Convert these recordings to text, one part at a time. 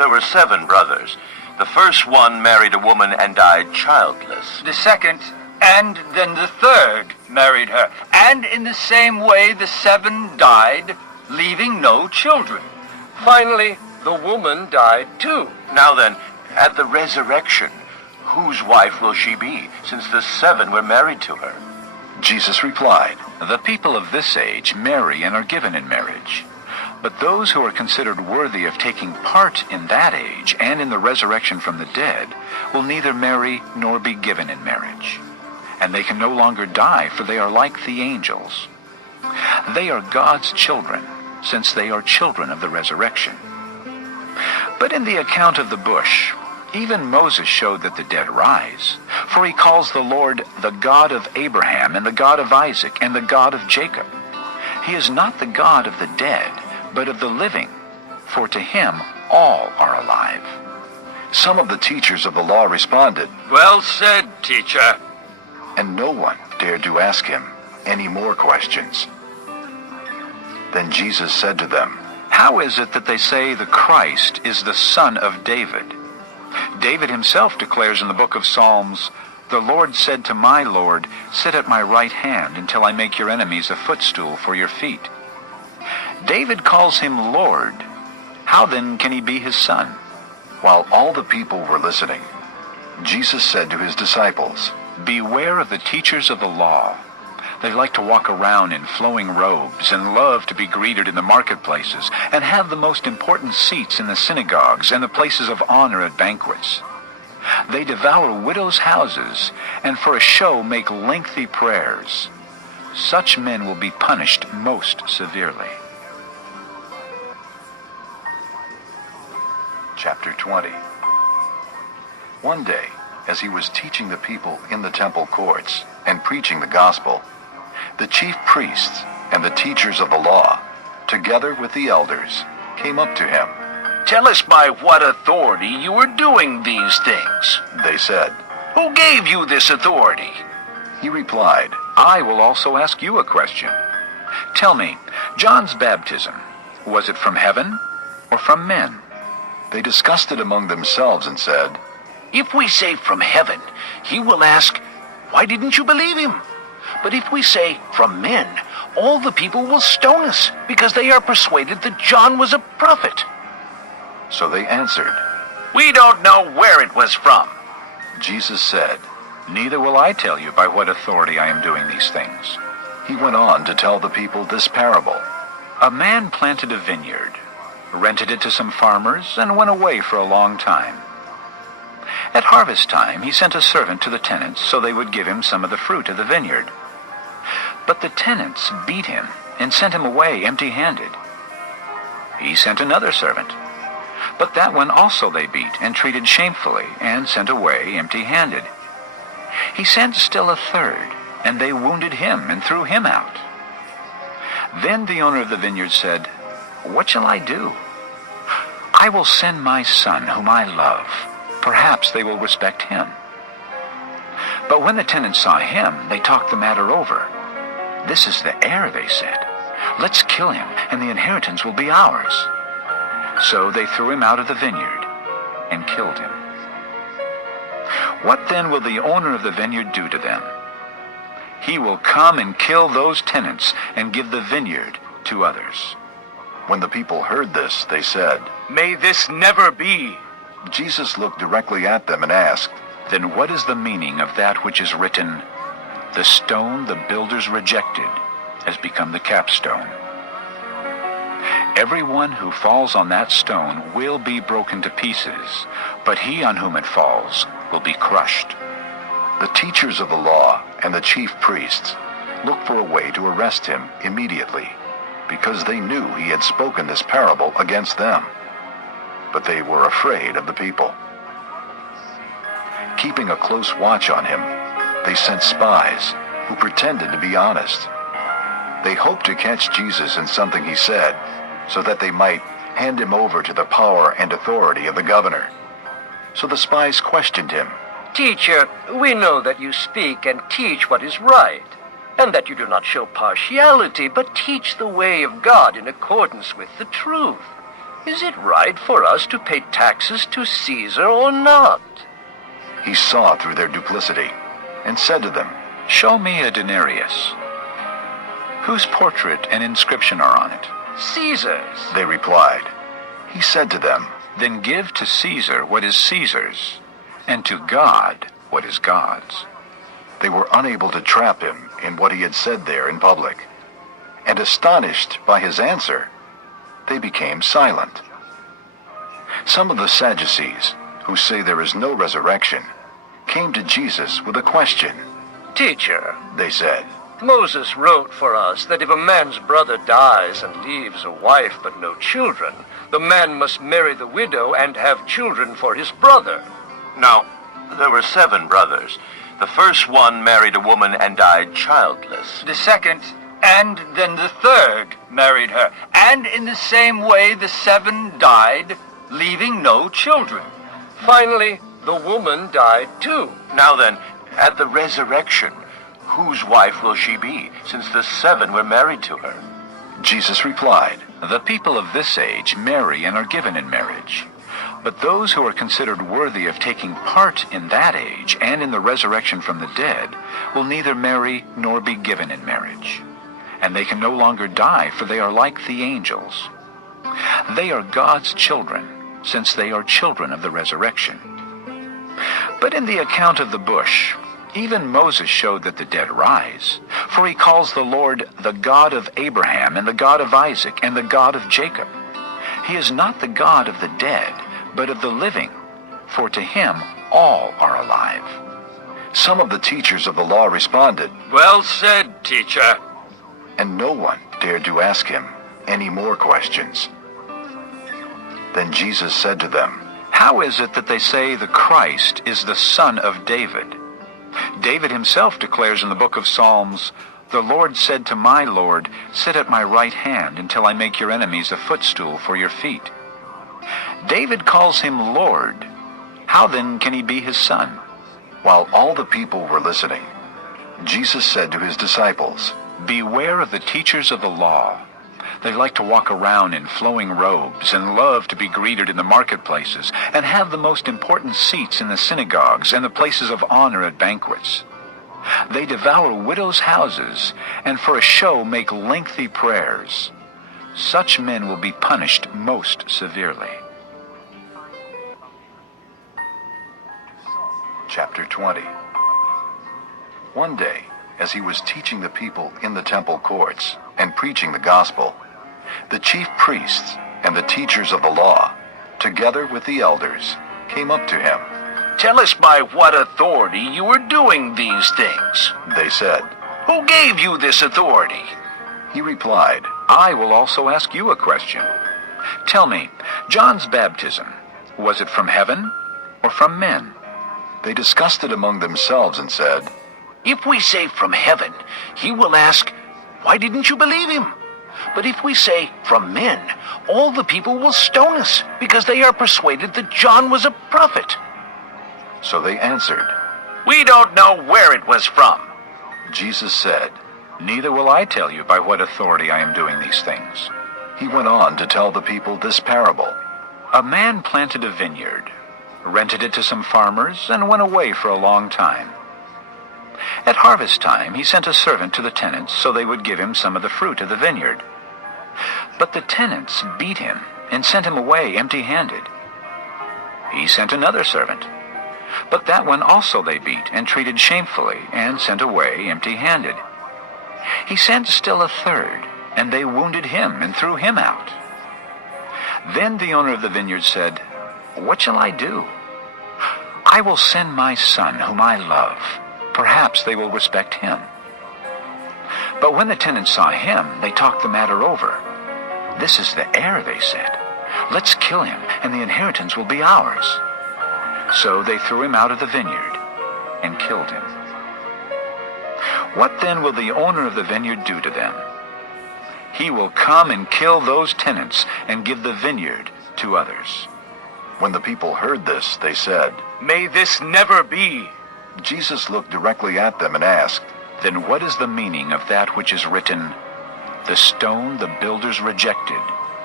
There were 7 brothers. The first one married a woman and died childless. The second, and then the third, married her. And in the same way, the 7 died, leaving no children. Finally, the woman died too. Now then, at the resurrection, whose wife will she be, since the 7 were married to her? Jesus replied, "The people of this age marry and are given in marriage. But those who are considered worthy of taking part in that age and in the resurrection from the dead will neither marry nor be given in marriage. And they can no longer die, for they are like the angels. They are God's children, since they are children of the resurrection. But in the account of the bush, even Moses showed that the dead rise, for he calls the Lord the God of Abraham and the God of Isaac and the God of Jacob. He is not the God of the dead, but of the living, for to him all are alive." Some of the teachers of the law responded, Well said, teacher. and no one dared to ask him any more questions. Then Jesus said to them, "How is it that they say the Christ is the son of David? David himself declares in the book of Psalms, 'The Lord said to my Lord, sit at my right hand until I make your enemies a footstool for your feet.' David calls him Lord. How then can he be his son?" While all the people were listening, Jesus said to his disciples, "Beware of the teachers of the law. They like to walk around in flowing robes and love to be greeted in the marketplaces and have the most important seats in the synagogues and the places of honor at banquets. They devour widows' houses and for a show make lengthy prayers. Such men will be punished most severely." Chapter 20. One day, as he was teaching the people in the temple courts and preaching the gospel, the chief priests and the teachers of the law, together with the elders, came up to him. "Tell us by what authority you are doing these things," they said. "Who gave you this authority?" He replied, "I will also ask you a question. Tell me, John's baptism, was it from heaven or from men?" They discussed it among themselves and said, "If we say from heaven, he will ask, 'Why didn't you believe him?' But if we say from men, all the people will stone us, because they are persuaded that John was a prophet." So they answered. "We don't know where it was from." Jesus said, "Neither will I tell you by what authority I am doing these things." He went on to tell the people this parable. "A man planted a vineyard, rented it to some farmers, and went away for a long time. At harvest time, he sent a servant to the tenants so they would give him some of the fruit of the vineyard. But the tenants beat him and sent him away empty-handed. He sent another servant, but that one also they beat and treated shamefully and sent away empty-handed. He sent still a third, and they wounded him and threw him out. Then the owner of the vineyard said, 'What shall I do? I will send my son whom I love. Perhaps they will respect him.' But when the tenants saw him, they talked the matter over. 'This is the heir,' they said. 'Let's kill him, and the inheritance will be ours.' So they threw him out of the vineyard and killed him. What then will the owner of the vineyard do to them? He will come and kill those tenants and give the vineyard to others." When the people heard this, they said, May this never be. Jesus looked directly at them and asked, "Then what is the meaning of that which is written, 'The stone the builders rejected has become the capstone'? Everyone who falls on that stone will be broken to pieces, but he on whom it falls will be crushed." The teachers of the law and the chief priests looked for a way to arrest him immediately, because they knew he had spoken this parable against them. But they were afraid of the people. Keeping a close watch on him, they sent spies who pretended to be honest. They hoped to catch Jesus in something he said, so that they might hand him over to the power and authority of the governor. So the spies questioned him. "Teacher, we know that you speak and teach what is right, and that you do not show partiality, but teach the way of God in accordance with the truth. Is it right for us to pay taxes to Caesar or not?" He saw through their duplicity and said to them, "Show me a denarius. Whose portrait and inscription are on it?" "Caesar's." They replied. He said to them, "Then give to Caesar what is Caesar's, and to God what is God's." They were unable to trap him in what he had said there in public, and astonished by his answer, they became silent. Some of the Sadducees, who say there is no resurrection, came to Jesus with a question. "Teacher," They said, Moses wrote for us that if a man's brother dies and leaves a wife but no children, the man must marry the widow and have children for his brother." Now, there were 7 brothers. The first one married a woman and died childless. The second, and then the third, married her. And in the same way the 7 died, leaving no children. Finally, the woman died too. Now then, at the resurrection, whose wife will she be, since the 7 were married to her? Jesus replied, "The people of this age marry and are given in marriage. But those who are considered worthy of taking part in that age and in the resurrection from the dead will neither marry nor be given in marriage. And they can no longer die, for they are like the angels. They are God's children, since they are children of the resurrection. But in the account of the bush, even Moses showed that the dead rise, for he calls the Lord the God of Abraham and the God of Isaac and the God of Jacob. He is not the God of the dead, but of the living, for to him all are alive." Some of the teachers of the law responded, "Well said, teacher." and no one dared to ask him any more questions. Then Jesus said to them, "How is it that they say the Christ is the son of David? David himself declares in the book of Psalms, 'The Lord said to my Lord, sit at my right hand until I make your enemies a footstool for your feet.' David calls him Lord. How then can he be his son?" While all the people were listening, Jesus said to his disciples, "Beware of the teachers of the law. They like to walk around in flowing robes and love to be greeted in the marketplaces and have the most important seats in the synagogues and the places of honor at banquets. They devour widows' houses and for a show make lengthy prayers. Such men will be punished most severely." Chapter 20. One day, as he was teaching the people in the temple courts and preaching the gospel, the chief priests and the teachers of the law, together with the elders, came up to him. "Tell us by what authority you are doing these things. They said. Who gave you this authority?" He replied, "I will also ask you a question. Tell me, John's baptism, was it from heaven or from men?" They discussed it among themselves and said, "If we say from heaven, he will ask, 'Why didn't you believe him?' But if we say from men, all the people will stone us, because they are persuaded that John was a prophet." So they answered. "We don't know where it was from." Jesus said, "Neither will I tell you by what authority I am doing these things." He went on to tell the people this parable. A man planted a vineyard, rented it to some farmers, and went away for a long time. At harvest time, he sent a servant to the tenants so they would give him some of the fruit of the vineyard. But the tenants beat him and sent him away empty-handed. He sent another servant, but that one also they beat and treated shamefully and sent away empty-handed. He sent still a third, and they wounded him and threw him out. Then the owner of the vineyard said, "What shall I do? I will send my son, whom I love. Perhaps they will respect him." But when the tenants saw him, they talked the matter over. "This is the heir," they said. "Let's kill him, and the inheritance will be ours." So they threw him out of the vineyard and killed him. What then will the owner of the vineyard do to them? He will come and kill those tenants and give the vineyard to others. When the people heard this, they said, "May this never be." Jesus looked directly at them and asked, "Then what is the meaning of that which is written, 'The stone the builders rejected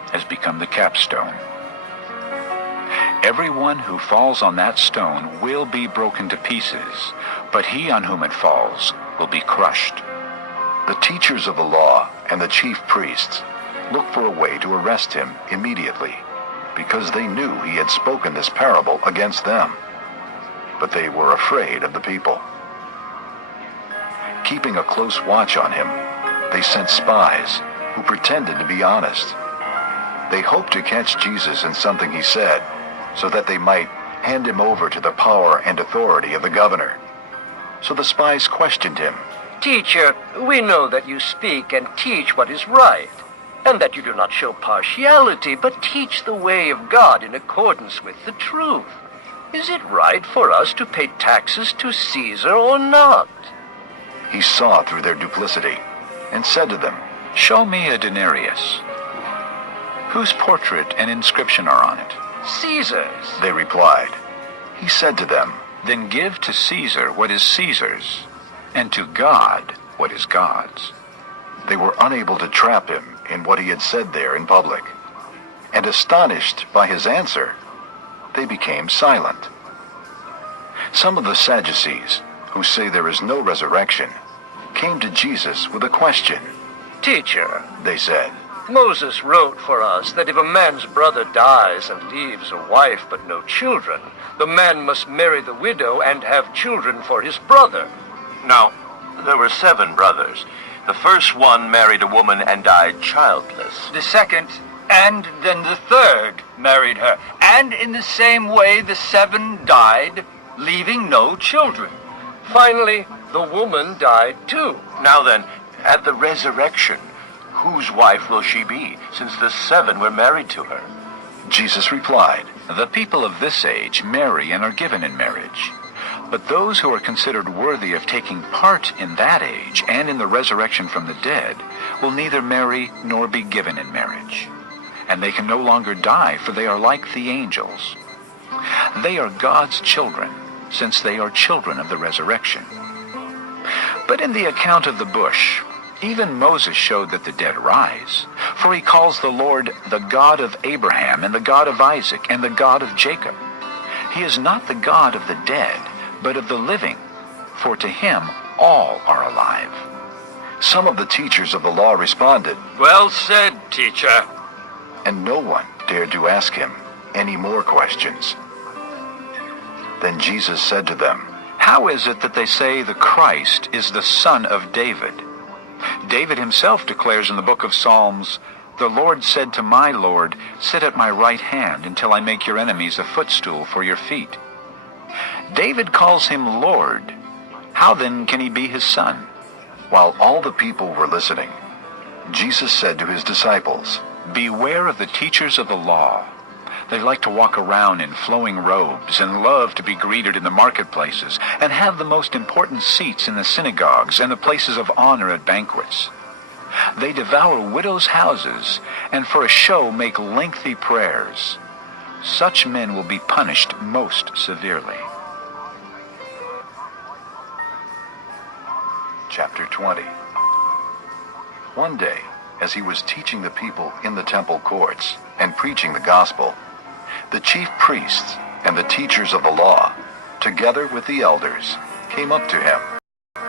has become the capstone. Everyone who falls on that stone will be broken to pieces, but he on whom it falls will be crushed. The teachers of the law and the chief priests looked for a way to arrest him immediately, because they knew he had spoken this parable against them. But they were afraid of the people. Keeping a close watch on him, they sent spies who pretended to be honest. They hoped to catch Jesus in something he said, so that they might hand him over to the power and authority of the governor. So the spies questioned him. Teacher, we know that you speak and teach what is right, and that you do not show partiality, but teach the way of God in accordance with the truth. Is it right for us to pay taxes to Caesar or not? He saw through their duplicity and said to them, Show me a denarius. Whose portrait and inscription are on it? Caesar's. They replied. He said to them, Then give to Caesar what is Caesar's, and to God what is God's. They were unable to trap him in what he had said there in public. And astonished by his answer, they became silent. Some of the Sadducees, who say there is no resurrection, came to Jesus with a question. Teacher, They said, Moses wrote for us that if a man's brother dies and leaves a wife but no children, the man must marry the widow and have children for his brother. Now, there were 7 brothers. The first one married a woman and died childless. The second, and then the third, married her. And in the same way the 7 died, leaving no children. Finally, the woman died too. Now then, at the resurrection, whose wife will she be, since the 7 were married to her? Jesus replied, The people of this age marry and are given in marriage. But those who are considered worthy of taking part in that age and in the resurrection from the dead will neither marry nor be given in marriage. And they can no longer die, for they are like the angels. They are God's children, since they are children of the resurrection. But in the account of the bush, even Moses showed that the dead rise, for he calls the Lord the God of Abraham and the God of Isaac and the God of Jacob. He is not the God of the dead, but of the living, for to him all are alive. Some of the teachers of the law responded, Well said, teacher. and no one dared to ask him any more questions. Then Jesus said to them, How is it that they say the Christ is the son of David? David himself declares in the book of Psalms, The Lord said to my Lord, Sit at my right hand until I make your enemies a footstool for your feet. David calls him Lord. How then can he be his son? While all the people were listening, Jesus said to his disciples, Beware of the teachers of the law. They like to walk around in flowing robes and love to be greeted in the marketplaces and have the most important seats in the synagogues and the places of honor at banquets. They devour widows' houses and for a show make lengthy prayers. Such men will be punished most severely. Chapter 20. One day, as he was teaching the people in the temple courts and preaching the gospel, the chief priests and the teachers of the law, together with the elders, came up to him